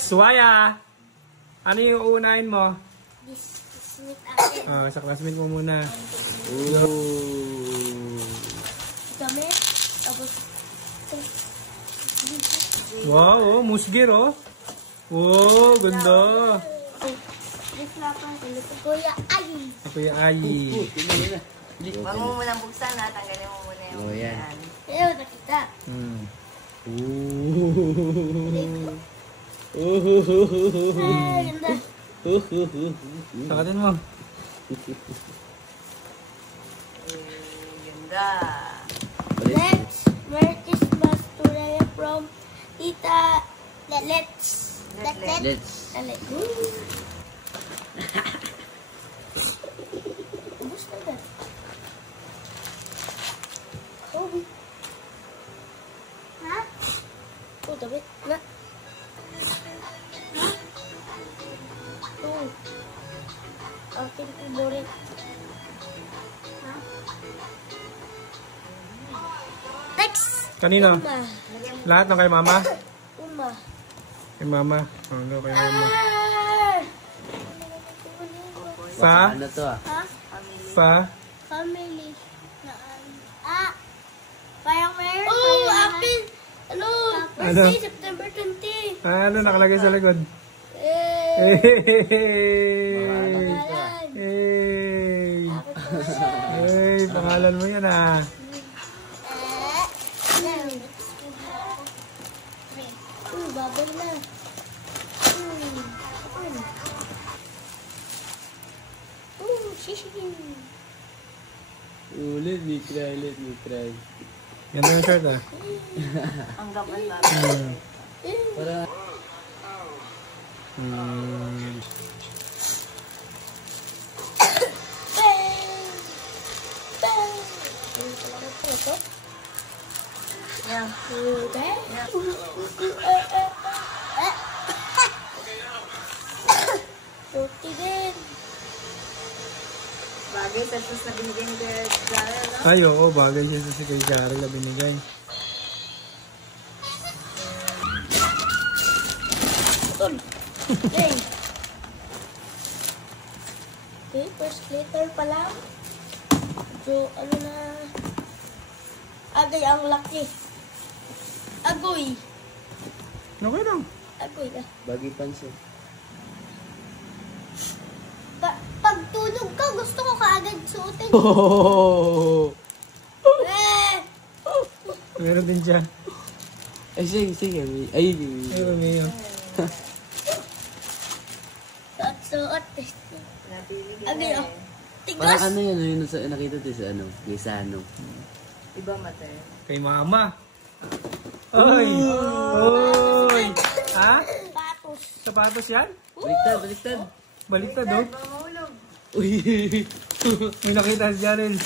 Next, Waya. Ano yung uunahin mo? This sweet akin. Sa classmate mo muna. Dami. Tapos, Wow, musgir oh. Wow, ganda. this lapang Kuya Ayi. Kuya Ayi. Huwag mo munang buksan ha. Tanggalin mo muna yung yan. Ayaw, nakita. Ay, ganda. Sakatin mo. Ganda. Next, Merry Christmas to Raya from Tita Let's. Ubus na ba? Kobe. Ha? Oh, David. Na. Oh. Ating favorite. Ha? Next. Kanino? Uma. Lahat ng kay mama? Uma. Kay mama. Ano kay mama? Ah! Sa? Ano to ah? Ha? Sa? Family. Parang meron. Oh, akin. Ano? Birthday, September 20. Ano nakalagay sa likod? Eh. Hey! Hey! Pangalan mo yan ah. Babal na. Shishi. Let me try. Ganda yung shirt ah. Ang gaban ba? Para... Yan. Puti din. Bagay sa sus na binigay ni Kuya Jarrell, no? Ay, oo. Bagay siya sa si kay Jarrell na binigay. Hey. Okay, first glitter pa lang. So, ano na... Agay ang laki. Agoy. Okay lang. Agoy na. Bagay pansin. Pag tulog ka, gusto ko kaagad suotin. Meron din siya. Ay, sige. Ay, Romeo. Suot. Napili ka Agay na oh. eh. parang Tigas. ano yun, yung nakita ko sa ano, Gisano. Iba mate. Kay mama. Oy! Oy! Ha? Patos. Sapatos yan? Baliktad. Baliktad oh. Mahulog. Uy! May nakita si Jarrell.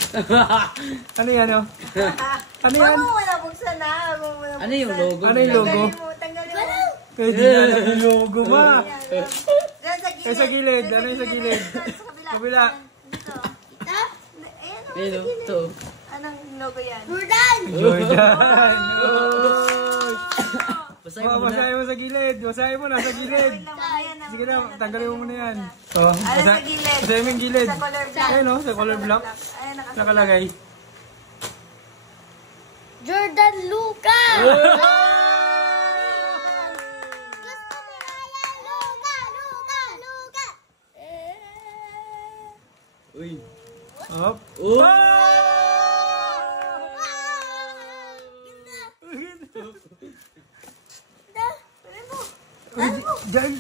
Ano yan oh? Ano Huwag yan? mo muna buksan na. Huwag mo muna Ano yung logo? Ano yung logo? Tanggalin mo. Kaya di na alam yung logo ba? Diyan sa gilid. Sa gilid. Ano yung sa gilid? Sa kabila. Kabila. Dito. Ha? Ayan o, Ayun sa o, gilid. ito. Anong logo yan? Jordan. Jordan! Oy! Basahin mo muna. Basahin mo sa gilid. Basahin mo na sa gilid. Wait lang, mamaya na. Sige na, tanggalin mo muna yan. Oh, Ano sa gilid? Basahin mo yung gilid. Sa color block. Ayun o, sa color block. Ayan, Nakalagay. Jordan Luca. Gusto ni Ryan. Luca. Uy! Up. Oh!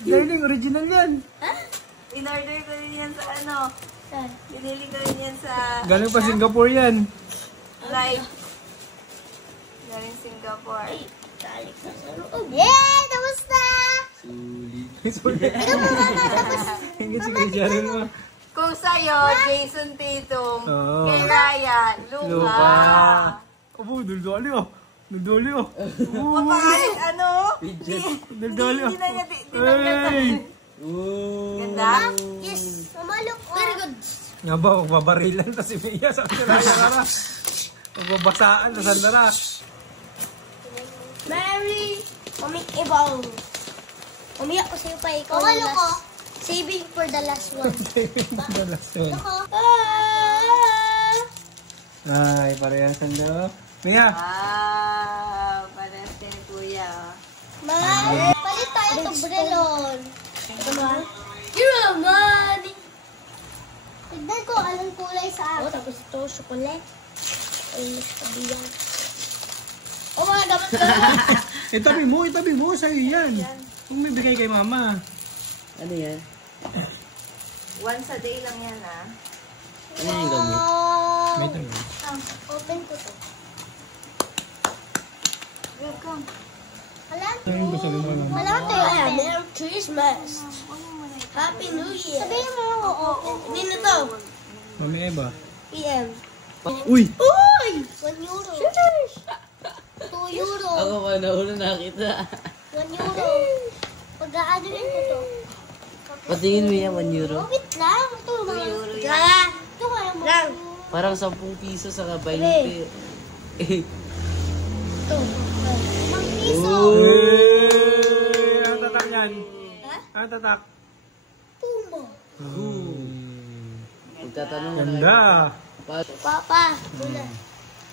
Darling, original yan. In-order ko rin yan sa ano. Saan? Binili ko rin yan sa Galing pa Singapore yan. live. Galing Singapore. Talik na sa loob. Yay! Tapos na! Sulit. Hingit si Kuya Jarrell mo. Kung sa'yo, Jason Tatum. Oo. Kay Ryan, Luca. Lupa. Abo, duldali oh. Duldali oh. Papalit, ano? Duldali oh. Hindi na niya dinagdagan. Hey! Oh! Ganda? Yes! Mamalok. Very good. Nga ba, magbabarilan ta si Mia sa Raya Kara. Magbabasaan sa Sandara. Mary Comic Evolve. Umiyak ko sa'yo pa, ikaw yung last. Saving for the last one. The last one. Ah! Ay, parehasan daw. Mia! Wow, parehas kayo ni Kuya. Palit tayo itong brelon. Ito ba? You're a money! Tignan ko anong kulay sa akin. Tapos ito, chocolate. Ay, sabihan. Oh mga dapat ko. Itabi mo. Sa'yo yan. Kung may bigay kay mama. Ano yan? Once a day lang yan, ah. Ano yung gamit? May tabi. Open ko to. Welcome. Alam? Ayun ko sabi mo kay mama. Alam tayo. Ayan, Merry Christmas. Happy New Year. Sabihin mo ako, open. Hindi na to. Mami Eva. PM. Uy! Uy! 1 euro. 2 euro. Ako pa nauna nakita. 1 euro. Pag-aanoin ko to. Patingin mo yan, 1 euro. Oh, wait lang. Ito mga. 2 euro yan. Kaya. Ito kaya mo. Lang. Parang 10 piso sa kabay Hey. Ito. 1 piso. Hey! Ang tatak yan. Ha? Ang tatak. Puma. Magtatanong ko na Ganda. Papa. Muna.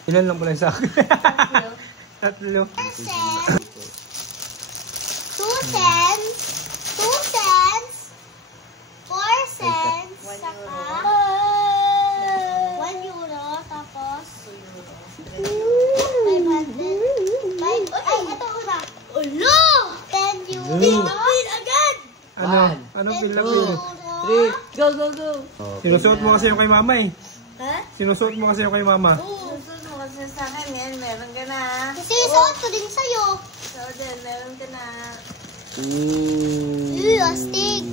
Ilan lang pala sa akin? Tatlo. 2 cents. 2 cents. 4 cents. 1 Saka. euro. 1 euro. Tapos. 500. Ay, ito una. Ulo! 10 euro. Pin agad! Ano? One. Anong pin na 2 pin? euro. 3, go, go, go! Sinusuot mo kasi yung kay mama eh. Ha? Sinusuot mo kasi yung kay mama. Susunod mo kasi sa akin yan, meron ka na. Kasi suot ko din sa'yo. So then, meron ka na. Astig.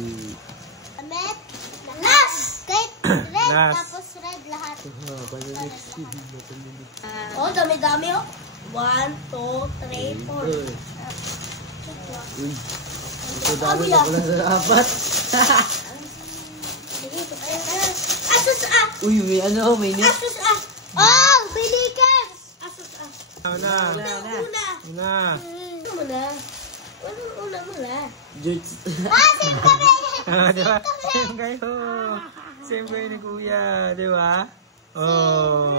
Amet. Last. Kahit red. Last. Tapos red lahat. Ah, Oh, dami-dami oh. 1, 2, 3, 4. Ito dami na pala sa apat. Asus ah! Uy, may ano, may net. Asus ah! Oh! Bilikers! Asus ah! Una. Una! Una. Ano mo na? Una mo na. George. Ah! Same kami! Ah, di ba? Same kayo. Same kayo ni kuya, di ba? Oh.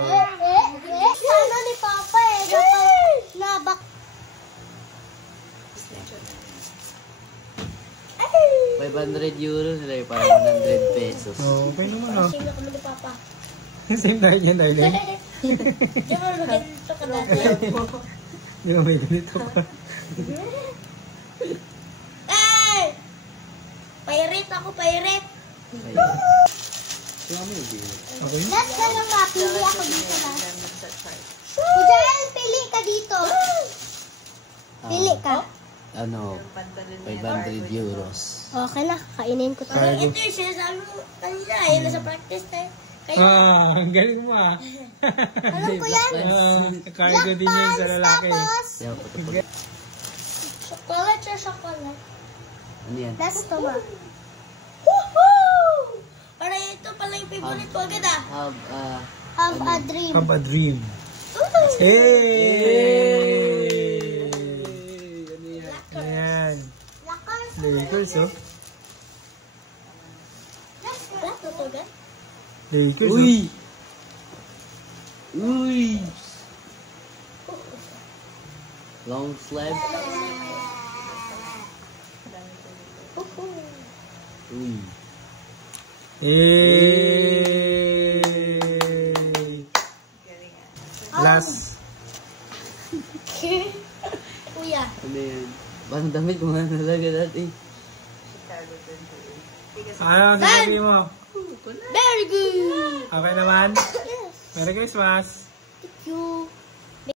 Sana ni Papa eh. Dapat nabak. 500 euros sila eh, parang 100 pesos. Oh, okay naman ah. Same na kami ni Papa. Same tayo dyan, Daily. Di ba maganda ka dati? Di ba may ganito pa? Hey! Pirate ako, pirate. Okay? Last na lang nga, pili ako dito na. Kujan, pili ka dito. Pili ka. Ano, 500 euros. Okay na, kainin ko to. Cargo. Ito yung sinasabi mo kanina, yun nasa practice tayo. Kaya, Ah, ang galing mo ah. alam ko yan. Ah, cargo din yan sa lalaki. Tapos, Yan, patapos. chocolate or chocolate? Ano yan? Last to ba? Woohoo! Para ito pala yung favorite ko agad ah. Have Have a dream. Have a dream. Ooh. Hey! Ayan. Lakas. Lakers oh. Last to to agad? Lakers oh. Uy! Uy! Long sleeve. Uy. Hey! Last. Kuya. Ano yan? Parang damit mo nga talaga dati. Chicago 28. Ano sabi mo? Very good. Okay naman? Yes. Merry Christmas! Thank you.